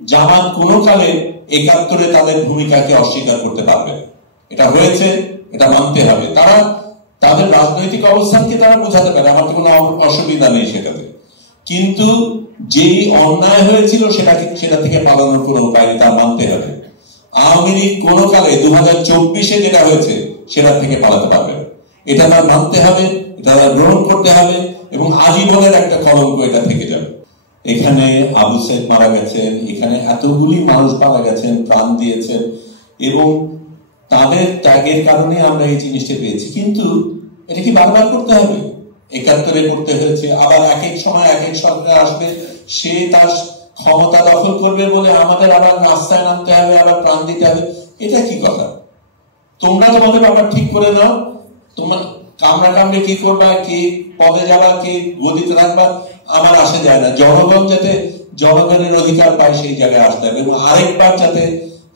জামাত কোনো কালে ৭১-এ তাদের ভূমিকাকে অস্বীকার করতে পারবে না। এটা হয়েছে, এটা মানতে হবে। তারা তাদের রাজনৈতিক অবস্থানকে তারা বোঝাতে পারে, আমার তো কোনো অসুবিধা নেই সেটাতে, কিন্তু যেই অন্যায় হয়েছিল সেটা থেকে পালানোর কোনো উপায় নেই, তা মানতে হবে। আওয়ামী লীগ কোনো কালে 2024-এ যেটা হয়েছে সেটা থেকে পালাতে পারবে না। এটা তার মানতে হবে, এটা তার গ্রহণ করতে হবে, এবং আজীবনের একটা কলঙ্ক এটা থেকে যাবে। এখানে আবু সাইদ মারা গেছেন, এখানে এতগুলি মানুষ মারা গেছেন, প্রাণ দিয়েছেন, এবং তাদের ত্যাগের কারণে আমরা এই জিনিসটা পেয়েছি। কিন্তু এটা কি বারবার করতে হবে? ৭১-এ করতে হয়েছে, আবার এক এক সময় এক এক সরকার আসবে, সে তার ক্ষমতা দখল করবে বলে আমাদের আবার রাস্তায় নামতে হবে, আবার প্রাণ দিতে হবে। এটা কি কথা? তোমরা তোমাদের ব্যাপার ঠিক করে নাও, তোমার কামড়া কামড়ে কি করবা, কে পদে যাবা, কে গদিতে থাকবা, আমার আসে যায় না। জনগণ যাতে জনগণের অধিকার পায় সেই জায়গায় আসতে হবে, এবং আরেকবার যাতে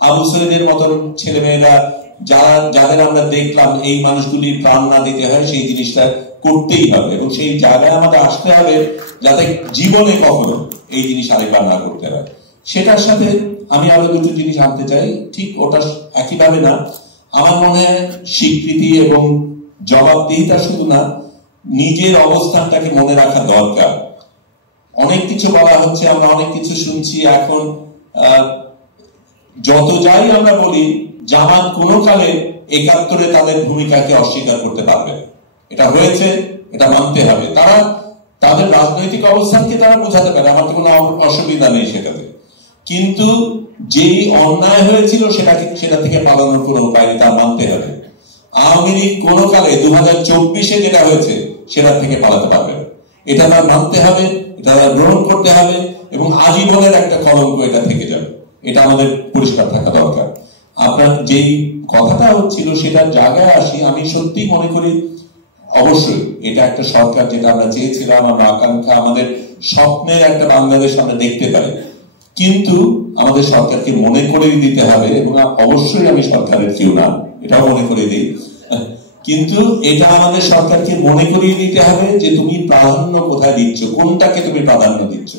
আবু সৈয়দের মতন ছেলে মেয়েরা যাদের আমরা দেখলাম এই মানুষগুলি প্রাণ না দিতে হয়, সেই জিনিসটা করতেই হবে, এবং সেই জায়গায় আমাদের আসতে হবে যাতে জীবনে কখনো এই জিনিস আরেকবার না করতে হয়। সেটার সাথে আমি আরো দুটো জিনিস আনতে চাই, ঠিক ওটা একইভাবে না। আমার মনে হয় স্বীকৃতি এবং জবাবদিহিতা শুধু না, নিজের অবস্থানটাকে মনে রাখা দরকার। অনেক কিছু বলা হচ্ছে, আমরা অনেক কিছু শুনছি এখন। যত যাই আমরা বলি, জামাত কোনো কালে ৭১-এ তাদের ভূমিকাকে অস্বীকার করতে পারবে না। এটা হয়েছে, এটা মানতে হবে। তারা তাদের রাজনৈতিক অবস্থানকে তারা বোঝাতে পারে, আমার তো কোনো অসুবিধা নেই সেটাতে, কিন্তু যেই অন্যায় হয়েছিল সেটা থেকে পালানোর কোনো উপায় নেই, তা মানতে হবে। আওয়ামী লীগ কোনো কালে 2024-এ যেটা হয়েছে সেটা থেকে পালাতে পারবে না। এটা তার মানতে হবে, এটা তার গ্রহণ করতে হবে, এবং আজীবনের একটা কলঙ্ক এটা থেকে যাবে। এটা আমাদের পরিষ্কার থাকা দরকার। আপনার যেই কথাটা হচ্ছিল সেটার জায়গায় আসি, আমি সত্যি মনে করি অবশ্যই এটা একটা সরকার যেটা আমরা চেয়েছিলাম, আমরা আকাঙ্ক্ষা, আমাদের স্বপ্নের একটা বাংলাদেশ আমরা দেখতে পাই, কিন্তু আমাদের সরকারকে মনে করে দিতে হবে, এবং অবশ্যই আমি সরকারের কেউ না, এটাও মনে করে দিই, কিন্তু এটা আমাদের সরকারকে মনে করিয়ে দিতে হবে যে তুমি প্রাধান্য কোথায় দিচ্ছ, কোনটাকে তুমি প্রাধান্য দিচ্ছ।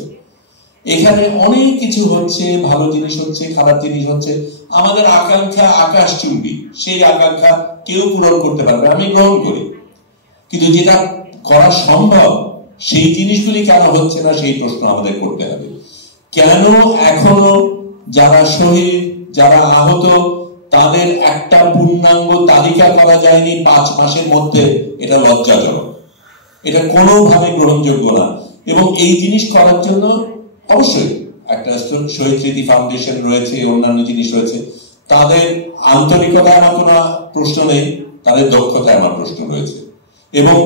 এখানে অনেক কিছু হচ্ছে, ভালো জিনিস হচ্ছে, খারাপ জিনিস হচ্ছে। আমাদের আকাঙ্ক্ষা আকাশচুম্বী, সেই আকাঙ্ক্ষা কেউ পূরণ করতে পারবে, আমি গ্রহণ করি, কিন্তু যেটা করা সম্ভব সেই জিনিসগুলি কেন হচ্ছে না সেই প্রশ্ন আমাদের করতে হবে। কেন এখনো যারা শহীদ, যারা আহত, তাদের একটা পূর্ণাঙ্গ তালিকা করা যায়নি 5 মাসের মধ্যে? এটা লজ্জাজনক, এটা কোনোভাবে গ্রহণযোগ্য না। এবং এই জিনিস করার জন্য অবশ্যই একটা শহীদ স্মৃতি ফাউন্ডেশন রয়েছে, অন্যান্য জিনিস রয়েছে, তাদের আন্তরিকতায় আমার কোনো প্রশ্ন নেই, তাদের দক্ষতায় আমার প্রশ্ন রয়েছে। এবং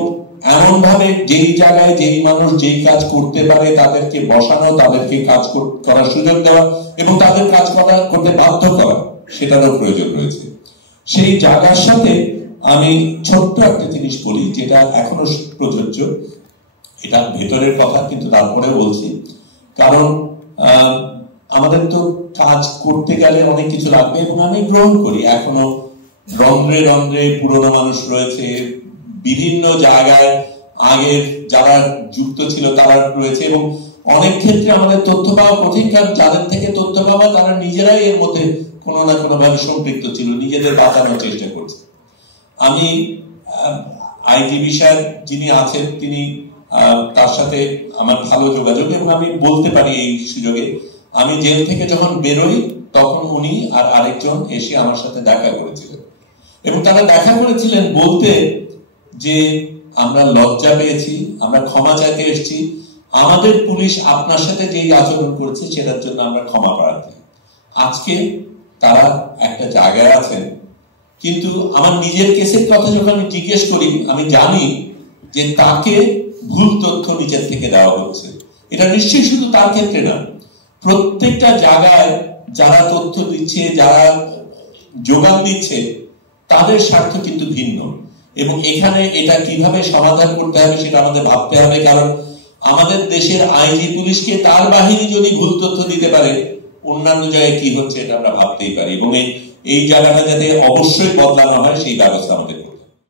এমন ভাবে যেই জায়গায় যেই মানুষ যেই কাজ করতে পারে তাদেরকে বসানো, তাদেরকে কাজ করার সুযোগ দেওয়া, এবং তাদের কাজ করতে বাধ্য করা, সেটারও প্রয়োজন রয়েছে। সেই জায়গার সাথে আমি ছোট্ট একটা জিনিস বলি, যেটা এখনো প্রযোজ্য, এটা ভেতরের কথা, কিন্তু তারপরেও বলছি, কারণ আমাদের তো কাজ করতে গেলে অনেক কিছু লাগবে, এবং আমি গ্রহণ করি এখনো রন্ধ্রে রন্ধ্রে পুরনো মানুষ রয়েছে, বিভিন্ন জায়গায় আগের যারা যুক্ত ছিল তারা রয়েছে, এবং অনেক ক্ষেত্রে আমাদের তথ্য পাওয়া কঠিন, কারণ যাদের থেকে তথ্য পাওয়া তারা নিজেরাই এর মধ্যে কোনো না কোনো ভাবে সম্পৃক্ত ছিল, নিজেদের বাঁচানোর চেষ্টা করছে। আমি আইটি বিষয়ের যিনি আছেন, তিনি তার সাথে আমার ভালো যোগাযোগ, এবং আমি বলতে পারি এই সুযোগে, আমি জেল থেকে যখন বেরোই তখন উনি আর আরেকজন এসে আমার সাথে দেখা করেছিলেন, এবং তারা দেখা করেছিলেন বলতে যে আমরা লজ্জা পেয়েছি, আমরা ক্ষমা চাইতে এসেছি, আমাদের পুলিশ আপনার সাথে যেই আচরণ করছে সেটার জন্য আমরা ক্ষমা প্রার্থী। আজকে তারা একটা জায়গায় আছেন, কিন্তু আমার নিজের কেসের কথা যখন আমি জিজ্ঞেস করি, আমি জানি যে তাকে ভুল তথ্য নিচের থেকে দেওয়া হচ্ছে। এটা নিশ্চয়ই শুধু তার ক্ষেত্রে না, প্রত্যেকটা জায়গায় যারা তথ্য দিচ্ছে, যারা যোগান দিচ্ছে, তাদের স্বার্থ কিন্তু ভিন্ন, এবং এখানে এটা কিভাবে সমাধান করতে হবে সেটা আমাদের ভাবতে হবে। কারণ আমাদের দেশের আইজি পুলিশকে তার বাহিনী যদি ভুল তথ্য দিতে পারে, অন্যান্য জায়গায় কি হচ্ছে এটা আমরা ভাবতেই পারি, এবং এই জায়গাটা যাতে অবশ্যই বদলানো হয় সেই ব্যবস্থা আমাদের